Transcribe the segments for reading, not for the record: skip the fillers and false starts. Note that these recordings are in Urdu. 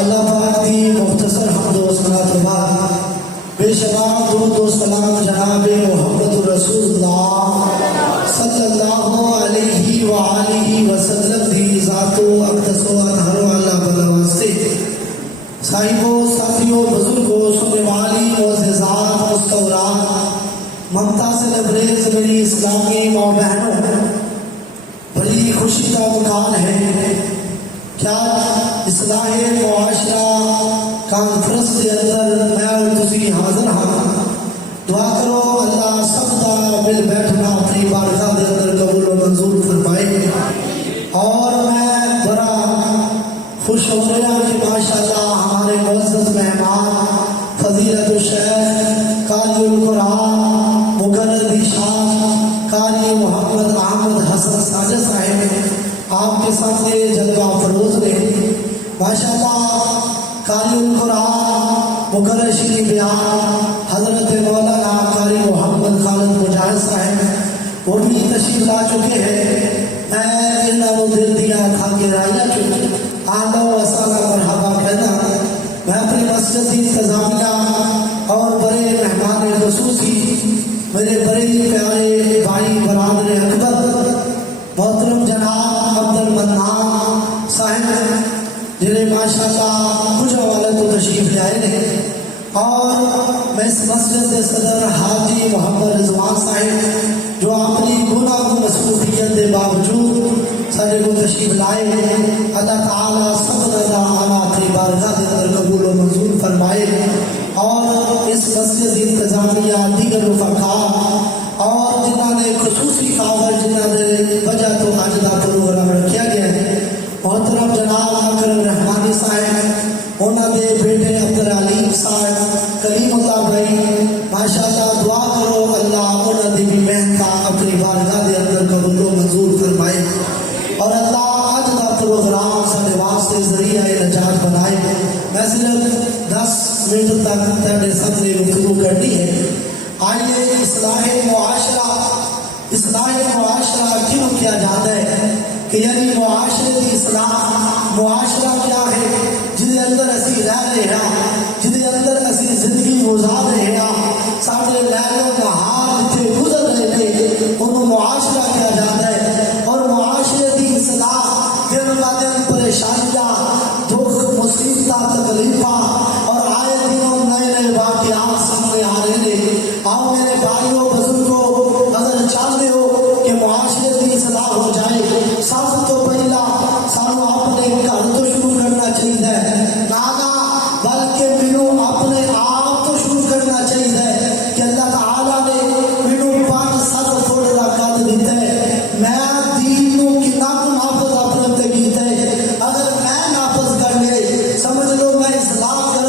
اللہ پاک کی مختصر حمد و ثنا کے بعد بے شمار درود و سلام جناب محمد رسول اللہ صلی اللہ علیہ وآلہ وسلم دی ذات و اقدس و اطہر و اللہ بلا واسطے صاحبوں ساتھیوں بزرگوں سننے والی معززات مستورات ممتا سے لبریز میری اسلامی ماں بہنوں، بڑی خوشی کا مکان ہے کیا اصلاح معاشرہ کانفرنس کے اندر میں اور تسی حاضر ہاں۔ دعا کرو اللہ سب کا مل بیٹھنا اپنی بارگاہ کے اندر قبول و منظور فرمائے۔ اور میں بڑا خوش ہو رہا کہ ماشاءاللہ ہمارے معزز مہمان فضیلت الشیخ قاری القرآن مقرر شان قاری محمد احمد حسن ساجد صاحب آپ کے سامنے جلوہ فروز نے ماشاءاللہ قاری القرآن مقرر شیری بیان حضرت مولانا قاری محمد خالد مجاہد صاحب وہ بھی تشریف لا چکے ہیں۔ میں انہوں نے دل دیا تھا کہ رائیہ چکے آلہ و سالہ مرحبا کہنا میں اپنی مسجد کی انتظامیہ اور بڑے مہمان خصوصی میرے بڑے پیارے بھائی برادر اکبر محترم جناب عبد المنان صاحب جنہیں ماشاءاللہ کچھ حوالے تو تشریف لے آئے ہیں، اور میں اس مسجد کے صدر حاجی محمد رضوان صاحب جو اپنی گناہ و مصروفیت کے باوجود سارے کو تشریف لائے، اللہ تعالیٰ سب آنا اپنی بارگاہ کے اندر قبول و منظور فرمائے، اور اس مسجد کی انتظامیہ دیگر رفقا اور جنہوں نے خصوصی کاغذ جنہوں نے وجہ تو آج کا پروگرام رکھا گیا ہے، محترم جناب اکرم رحمانی صاحب انہوں نے بیٹے عبدالعلیم صاحب کلیم اللہ بھائی ماشاءاللہ دعا کرو اللہ انہوں نے بھی محنت اپنی بارگاہ کے اندر قبول و منظور فرمائے، اور اللہ آج کا پروگرام سارے واسطے ذریعہ نجات بنائے۔ میں صرف 10 منٹ تک تیرے سامنے گفتگو کرنی ہے۔ آئیے اصلاح معاشرہ کیوں کیا جاتا ہے کہ یعنی معاشرے کی اصلاح، معاشرہ کیا ہے جن اندر اسی رہ رہے ہیں، جن اندر اسی زندگی گزار رہے ہیں، سارے لیل و نہار جتنے گزر رہے ہیں انہوں معاشرہ کیا جاتا ہے۔ اور معاشرے کی اصلاح دن با دن پریشانیاں دکھ مصیبتیں تکلیفاں اور آئے دنوں نئے نئے واقعات سامنے آ رہے ہیں۔ آؤ میرے بھائیوں بزرگوں اگر چاہتے ہو کہ معاشرے کی اصلاح ہو جائے سب تو پہلا سانو اپنے گھر تو شروع کرنا چاہیے، نانا بلکہ مینو اپنے آپ تو شروع کرنا چاہیے کہ اللہ تعالیٰ نے مینو 5 7 فٹ کا قد دیتا ہے، میں دین نو کتنا نافذ اپنے تے کیتا ہے، اگر میں نافذ کر لے سمجھ لو میں اصلاح کر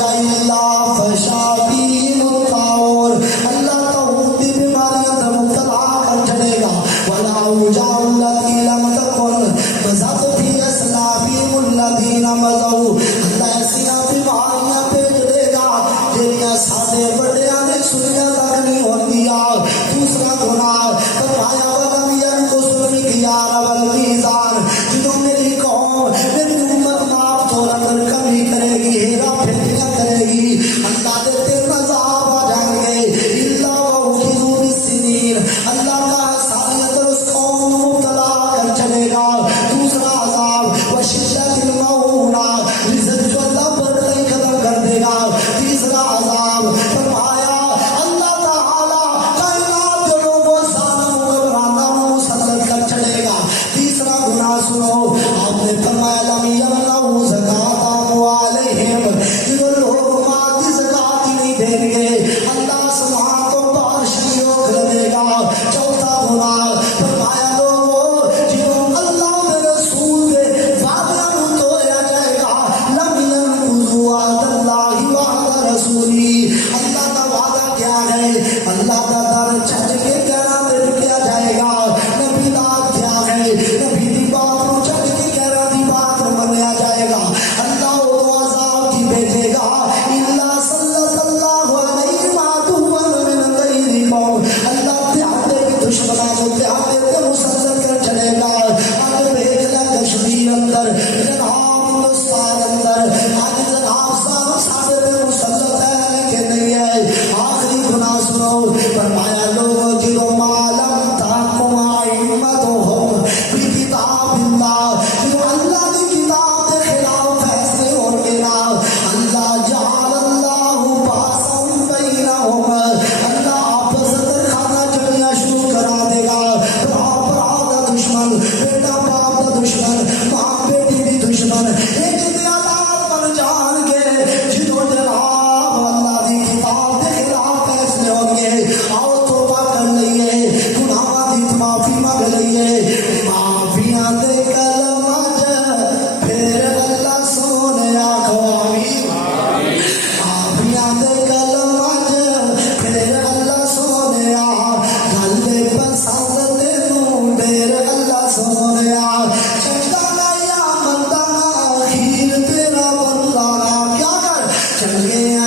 گا الا فشابیم الطاعون، اللہ تعاون دی بیماریاں تے مبتلا کر چھڑے گا، ولا اوجاع التي لم تكن مزت في اسلافهم الذين مضوا، اللہ ایسیاں بیماریاں بھیج دے گا جڑیاں ساڈے بڑیاں نے سنیاں تک نہیں ہوندیاں۔ دوسرا گناہ فرمایا ولم ينقص المكيال والميزان، جدوں میری قوم میری امت ناپ تول اندر کمی کرے گی، ہیرا پھیریاں کرے گی، اللہ دے تین عذاب آ جائیں گے، الا وَأُخِذُوا بِالسِّنِينَ، اللہ کا ساریت اس قوم مبتلا کر چلے گا۔ دوسرا عذاب وشدت المعونہ، رزق جو اللہ بڑھائی ختم کر دے گا۔ تیسرا عذاب فرمایا اللہ تعالی کائنات کے لوگوں ظالم حکمرانوں کو مسلط کر چلے گا۔ تیسرا گناہ سنو، آپ نے فرمایا لم یمنعوا زکاۃ اموالہم، جو لوگ مال کی زکات ہی نہیں دیں گے اللہ سبحانہ تو بارش نہیں روک لے گا۔ چوتھا گناہ فرمایا لوگوں جنہوں اللہ کے رسول کے وعدہ کو توڑا جائے گا، لم ينقضوا عہد اللہ وعہد رسولی، اللہ کا وعدہ کیا ہے، اللہ کا در چھج کے کہنا دل کیا جائے گا، نبی داد کیا ہے، نبی دی بات کو چھج کے کہنا دی بات منیا جائے گا، اللہ وہ عذاب کی بھیجے گا، الا صلی اللہ علیہ وآلہ من غیرکم، اللہ تہاڈے بھی دشمناں کو تہاڈے پہ مسلط کر چلے گا۔ آج دیکھ لیں کشمیر اندر، جناب ہندوستان اندر، آج جناب صاحب سارے پہ مسلط ہے کہ نہیں ہے۔ آخری گناہ سنو، فرمایا لوگوں جنہوں معلوم تحکم ائمتہم بکتاب اللہ، جو اللہ کی کتاب کے خلاف فیصلے ہوں گے نا، اللہ جعل اللہ باسم بینہم، اللہ آپس اندر کھانا چڑیاں شروع کرا دے گا، باپ کا دشمن، بیٹا باپ کا دشمن، ماں بیٹی کی دشمن، ایک دیالات بن جان گے جنہوں جناب اللہ کی کتاب کے خلاف فیصلے ہوں گے۔ آؤ توبہ کر لئیے، گناہاں دی معافی مانگ لئیے، معافیاں دے کلمہ پھر اللہ سونے آکھو آمین، معافیاں دے کلمہ پھر اللہ سونے آ، گل دے پسند تینوں پھر اللہ سونے آ، چنگا نہ یا مندا نہ، اخیر تیرا بندہ نہ، کیا کر چنگے